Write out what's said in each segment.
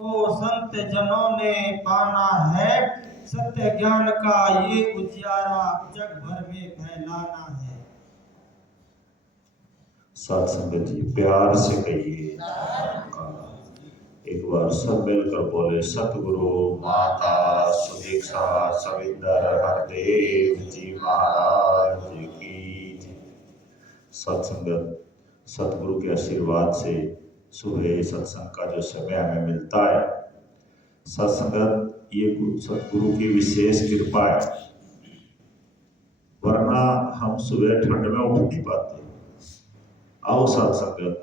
को संत जनों ने पाना है, सत्य ज्ञान का ये उजियारा जग भर में फैलाना है। साथ संगत जी प्यार से कहिए, एक बार सब मिलकर बोले सतगुरु माता सुदीक्षा सविंदर हरदेव जी महाराज की। सत्संगत सतगुरु के आशीर्वाद से सुबह सत्संग का जो समय हमें मिलता है, सत्संगत ये सतगुरु की विशेष कृपा है, वरना हम सुबह ठंड में उठ नहीं पाते। आओ सत्संगत,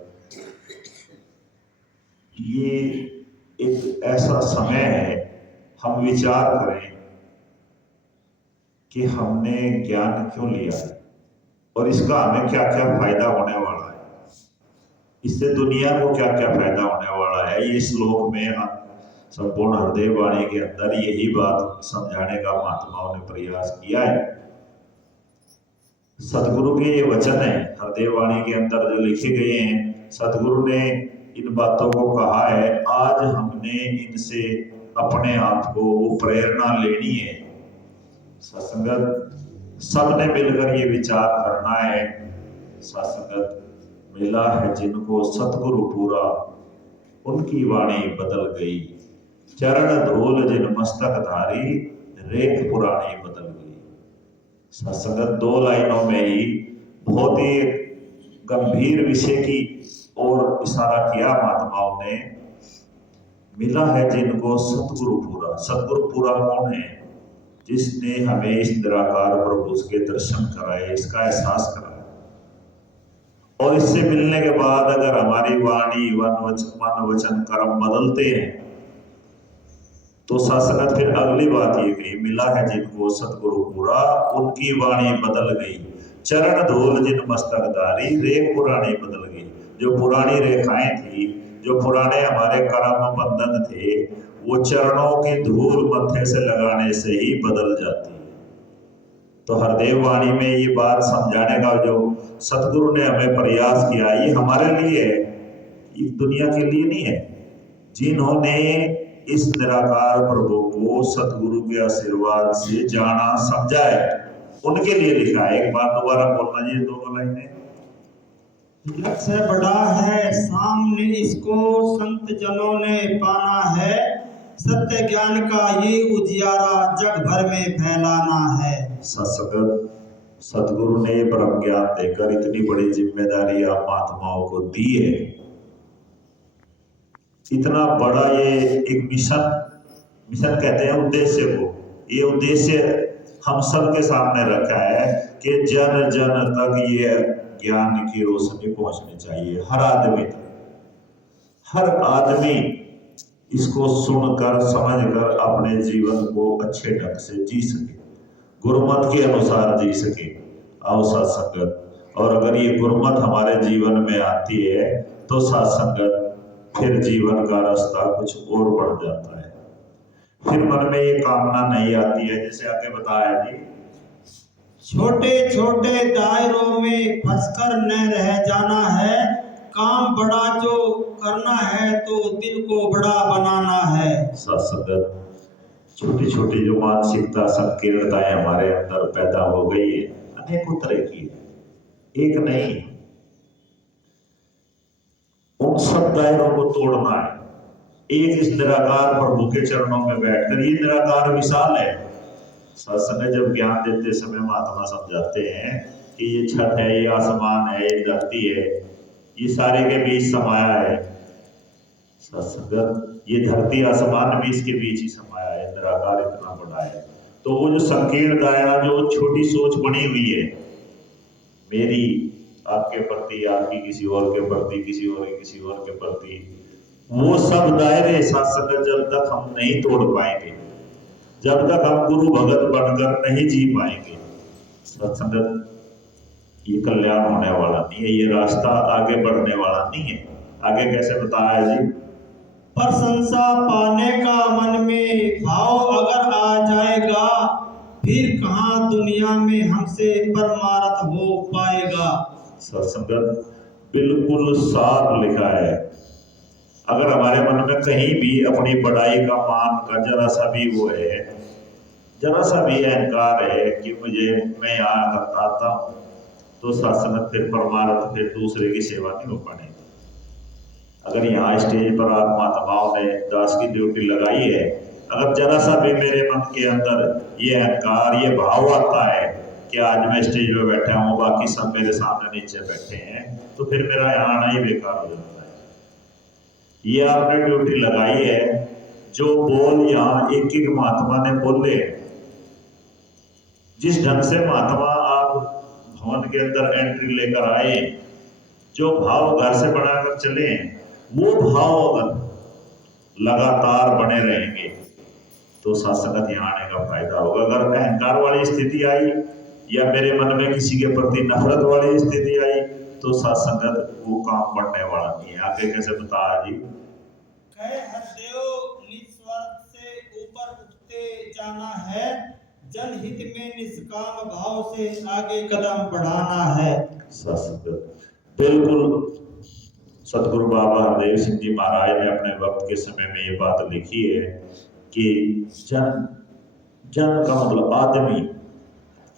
ये एक ऐसा समय है, हम विचार करें कि हमने ज्ञान क्यों लिया है और इसका हमें क्या क्या फायदा होने वाला है, इससे दुनिया को क्या क्या फायदा होने वाला है। ये श्लोक में संपूर्ण हरदेव वाणी के अंदर यही बात समझाने का महात्माओं ने प्रयास किया है। सतगुरु के ये वचन है हरदेव वाणी के अंदर जो लिखे गए हैं, सतगुरु ने इन बातों को कहा है। आज हमने इनसे अपने आप को प्रेरणा लेनी है। सत्संगत सबने मिलकर ये विचार करना है। सत्संगत मिला है जिनको सतगुरु पूरा, उनकी वाणी बदल गई। चरण धूल जिन मस्तक धारी, रेख पुरानी बदल गई। सत्संगत दो लाइनों में ही बहुत ही गंभीर विषय की और इशारा किया महात्माओं ने। मिला है जिनको सतगुरु पूरा। सतगुरु पूरा कौन है? जिसने हमें इस निराकार प्रभु के दर्शन कराए, इसका एहसास कराया। और इससे मिलने के बाद अगर हमारी वाणी मन वचन कर्म बदलते हैं तो सत्संगत फिर अगली बात ये कही, मिला है जिनको सतगुरु पूरा, उनकी वाणी बदल गई। चरण धूल जिन मस्तक धारी, रेख पुरानी बदल गई। जो पुरानी रेखाएं थी, जो पुराने हमारे कर्म बंधन थे, वो चरणों की धूल मत्थे से लगाने से ही बदल जाती है। तो हरदेव वाणी में ये बात समझाने का जो सतगुरु ने हमें प्रयास किया, ये हमारे लिए है, ये दुनिया के लिए नहीं है। जिन्होंने इस निराकार प्रभु को सतगुरु के आशीर्वाद से जाना समझा है, उनके लिए लिखा है। एक बार दोबारा बोलना जी, दो लाइनें। लक्ष्य बड़ा है सामने इसको संत जनों ने पाना है, सत्य ज्ञान का ये उजियारा जग भर में फैलाना है। सत्संगत सतगुरु ने ब्रह्म ज्ञान देकर इतनी बड़ी जिम्मेदारी आप महात्माओं को दी है। इतना बड़ा ये एक मिशन कहते हैं उद्देश्य को। ये उद्देश्य हम सब के सामने रखा है कि जन जन तक ये ज्ञान की रोशनी पहुंचनी चाहिए। हर आदमी इसको सुनकर समझकर अपने जीवन को अच्छे ढंग से जी सके, गुरुमत के अनुसार जी सके। आओ सत्संगत, और अगर ये गुरुमत हमारे जीवन में आती है तो सत्संगत फिर जीवन का रास्ता कुछ और बढ़ जाता है। फिर मन में ये कामना नहीं आती है, जैसे आगे बताया जी, छोटे छोटे दायरों में फंसकर न रह जाना है, काम बड़ा जो करना है तो दिल को बड़ा बनाना है। सत्संगत छोटी छोटी जो मानसिकता संकीर्णताएं हमारे अंदर पैदा हो गई है, अनेकों तरह की है, एक नहीं। उन सब दायरों को तोड़ना है। एक इस निराकार प्रभु के चरणों में बैठकर, ये निराकार विशाल है। सत्संग जब ज्ञान देते समय महात्मा समझाते हैं कि ये छत है, ये आसमान है, ये धरती है, ये सारे के बीच समाया है। सत्संगत ये धरती आसमान भी इसके बीच ही समाया है, निराकार इतना बड़ा है। तो वो जो संकीर्ण दायरा, जो छोटी सोच बनी हुई है, मेरी आपके प्रति, आपकी किसी और के प्रति, किसी और के प्रति, वो सब दायरे सत्संगत जब तक हम नहीं तोड़ पाएंगे, जब तक हम गुरु भगत बनकर नहीं जी पाएंगे, सत्संगत ये कल्याण होने वाला नहीं है, ये रास्ता आगे बढ़ने वाला नहीं है। आगे कैसे बताया जी, प्रशंसा पाने का मन में भाव अगर आ जाएगा, फिर कहाँ दुनिया में हमसे परमार्थ हो पाएगा। सत्संगत बिल्कुल साफ लिखा है अगर हमारे मन में कहीं भी अपनी बड़ाई का मान का जरा सा भी वो है, जरा सा भी अहंकार है कि मैं यहाँ आता हूँ, तो सत्संग फिर परमार्थ फिर दूसरे की सेवा नहीं हो पाएगी। अगर यहाँ स्टेज पर आप महात्माओं ने दास की ड्यूटी लगाई है, अगर जरा सा भी मेरे मन के अंदर ये अहंकार ये भाव आता है कि आज मैं स्टेज पे बैठा हूँ, बाकी सब मेरे सामने नीचे बैठे हैं, तो फिर मेरा यहाँ आना ही बेकार हो जाता है। ये आपने ड्यूटी लगाई है, जो बोल यहाँ एक एक महात्मा ने बोले, जिस ढंग से महात्मा आप भवन के अंदर एंट्री लेकर आए, जो भाव घर से बनाकर चले, वो भाव अगर लगातार बने रहेंगे तो सत्संगत यहाँ आने का फायदा होगा। अगर अहंकार वाली स्थिति आई या मेरे मन में किसी के प्रति नफरत वाली स्थिति आई, तो सत्संगत वो काम बढ़ने वाला नहीं है। आगे कैसे बता जी, कहे हरदेव निस्वार्थ से ऊपर उठते जाना है, जनहित में निष्काम भाव से आगे कदम बढ़ाना है। सत्संगत बिल्कुल सतगुरु बाबा हरदेव सिंह जी महाराज ने अपने वक्त के समय में ये बात लिखी है कि जन का मतलब आदमी,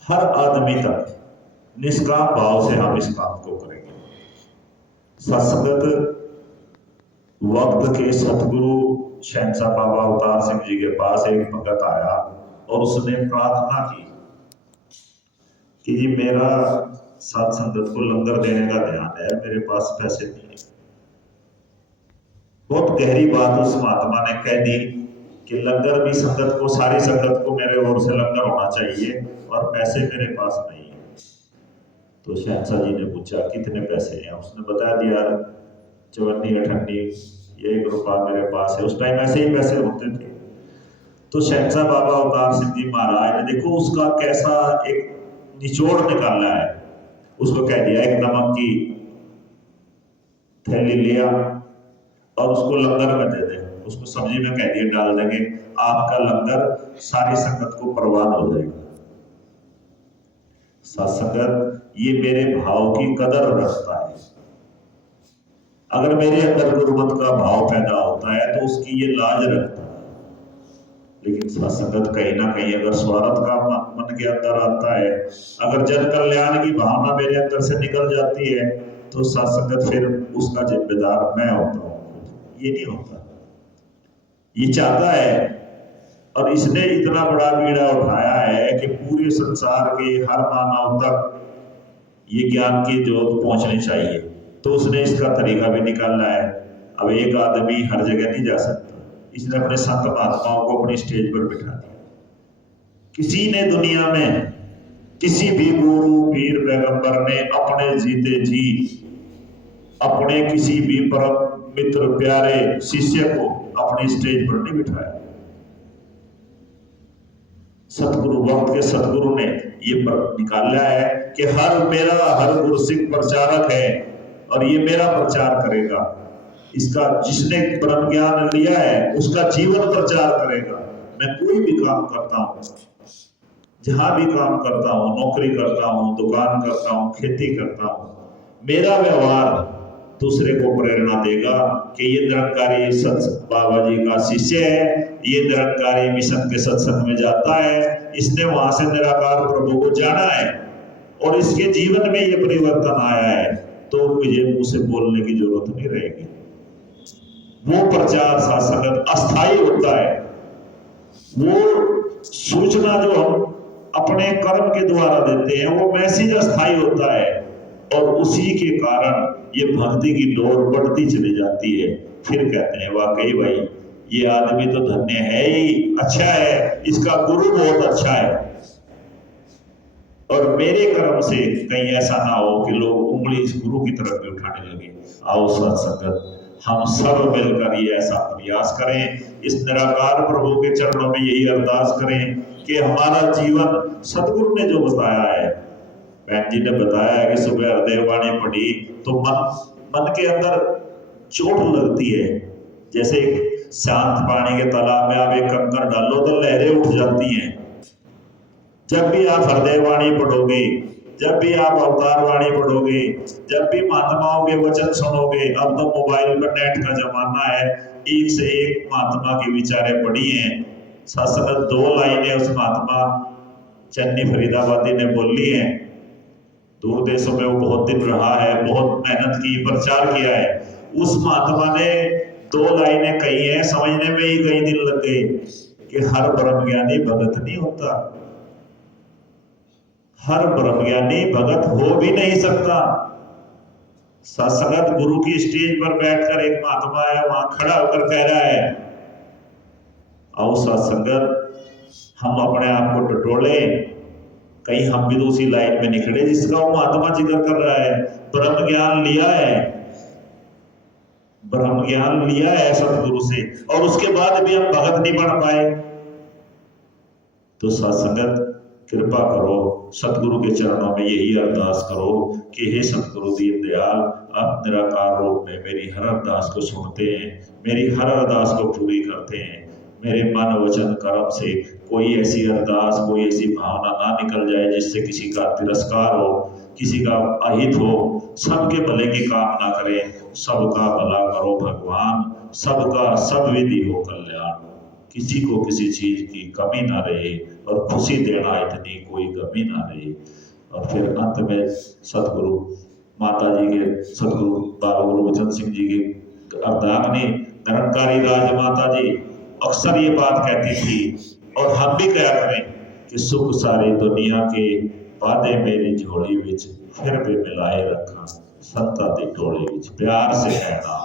हर आदमी तक निष्काम भाव से हम इस काम को करेंगे। सत्संगत वक्त के सतगुरु शहंशाह बाबा अवतार सिंह जी के पास एक भगत आया और उसने प्रार्थना की कि जी मेरा साथ संगत को लंगर देने का ध्यान है, मेरे पास पैसे नहीं है। बहुत गहरी बात उस महात्मा ने कह दी कि लंगर भी संगत को, सारी संगत को मेरे ओर से लंगर होना चाहिए और पैसे मेरे पास नहीं है। तो शहंशाह जी ने पूछा कितने पैसे हैं? उसने बता दिया 54 58 1 रुपया मेरे पास है। उस टाइम ऐसे ही पैसे होते थे। तो शहंशाह बाबा अवतार सिंह जी महाराज ने देखो उसका कैसा एक निचोड़ निकाला है। उसको कह दिया एक नमक की थैली लिया और उसको लंगर में दे दे, उसको सब्जी में कह दिया डाल देंगे, आपका लंगर सारी संगत को प्रवान हो जाएगा। सत्संगत ये मेरे भाव की कदर रखता है। अगर मेरे अंदर गुरुमत का भाव पैदा होता है तो उसकी ये लाज रखता है। लेकिन सत्संगत कहीं ना कहीं अगर स्वार्थ का मन के अंदर आता है, अगर जन कल्याण की भावना मेरे अंदर से निकल जाती है, तो सत्संगत फिर उसका जिम्मेदार मैं होता हूँ, ये नहीं होता। ये चाहता है और इसने इतना बड़ा बीड़ा उठाया है कि पूरे संसार के हर मानव तक ये ज्ञान की जोत पहुंचनी चाहिए, तो उसने इसका तरीका भी निकाला है। अब एक आदमी हर जगह नहीं जा सकता, इसने अपने संत महात्माओं को अपनी स्टेज पर बिठा दिया। किसी ने दुनिया में किसी भी गुरु पीर पैगंबर ने अपने जीते जी अपने किसी भी परम मित्र प्यारे शिष्य को अपनी स्टेज पर नहीं बिठाया। सतगुरु वक्त के सतगुरु ने ये निकाला है कि हर गुरसिख प्रचारक है और ये मेरा प्रचार करेगा। इसका जिसने परम ज्ञान लिया है उसका जीवन प्रचार करेगा। मैं कोई भी काम करता हूँ, जहां भी काम करता हूँ, नौकरी करता हूँ, दुकान करता हूँ, खेती करता हूँ, मेरा व्यवहार दूसरे को प्रेरणा देगा कि ये निरंकारी सत बाबा जी का शिष्य है, ये निरंकारी मिशन के सत्संग में जाता है, इसने वहां से निराकार प्रभु को जाना है और इसके जीवन में ये परिवर्तन आया है, तो मुझे मुंह से बोलने की जरूरत नहीं रहेगी। वो प्रचार सत्संगत अस्थायी होता है। वो सूचना जो हम अपने कर्म के द्वारा देते हैं वो मैसेज अस्थायी होता है और उसी के कारण ये भक्ति की डोर बढ़ती चली जाती है। फिर कहते हैं वाकई भाई ये आदमी तो धन्य है ही, अच्छा है, इसका गुरु बहुत अच्छा है। और मेरे कर्म से कहीं ऐसा ना हो कि लोग उंगली इस गुरु की तरफ भी उठाने लगे। आओ सत्संगत हम सब मिलकर ये ऐसा प्रयास करें, इस निराकार प्रभु के चरणों में यही अरदास करें कि हमारा जीवन सतगुरु ने जो बताया है, बहन जी ने बताया है कि सुबह हरदेव वाणी पढ़ी तो मन के अंदर चोट लगती है। जैसे शांत पानी के तालाब में आप एक कंकर डालो तो लहरें उठ जाती हैं। जब भी आप हरदेव वाणी पढ़ोगे जब भी आप अवतार वाणी पढ़ोगे, जब भी महात्माओं के वचन सुनोगे, अब तो मोबाइल पर नेट का जमाना है, एक से एक महात्मा के विचारे पढ़ी हैं। सत्संगत 2 लाइनें उस महात्मा चन्नी फरीदाबादी ने बोली हैं। दूर देशों में वो बहुत दिन रहा है, बहुत मेहनत की, प्रचार किया है। उस महात्मा ने 2 लाइनें कही हैं, समझने में ही कई दिन लग गए कि हर ब्रह्म ज्ञानी भगत नहीं होता, हर ब्रह्म ज्ञानी भगत हो भी नहीं सकता। सत्संगत गुरु की स्टेज पर बैठकर एक महात्मा है, वहां खड़ा होकर कह रहा है, आओ सत्संगत हम अपने आप को टटोले, कहीं हम भी तो उसी लाइन में निकले जिसका वो महात्मा जिक्र कर रहा है। ब्रह्म ज्ञान लिया है, ब्रह्म ज्ञान लिया है सतगुरु से, और उसके बाद भी हम भगत नहीं बन पाए। तो सत्संगत कृपा करो, सतगुरु के चरणों में यही अरदास करो कि हे सतगुरु दीन दयाल, आप निराकार रूप में मेरी हर अरदास को सुनते हैं, मेरी हर अरदास को पूरी करते हैं। मेरे मन वचन कर्म से कोई ऐसी अरदास, कोई ऐसी भावना ना निकल जाए जिससे किसी का तिरस्कार हो, किसी का अहित हो। सबके भले की कामना करें, सबका भला करो भगवान, सबका सब विधि हो कल्याण, किसी को किसी चीज की कमी ना रहे, और खुशी देना इतनी कोई कमी ना रहे। और फिर अंत में सतगुरु माता जी के, सतगुरु बाबा गुरु वचन सिंह जी के अर्धांगिनी निरंकारी राजमाता जी अक्सर ये बात कहती थी, और हम भी कहा करें कि सुख सारी दुनिया के वादे मेरी झोली विच, फिर भी मिलाए रखा संता दी टोली विच। प्यार से कहना।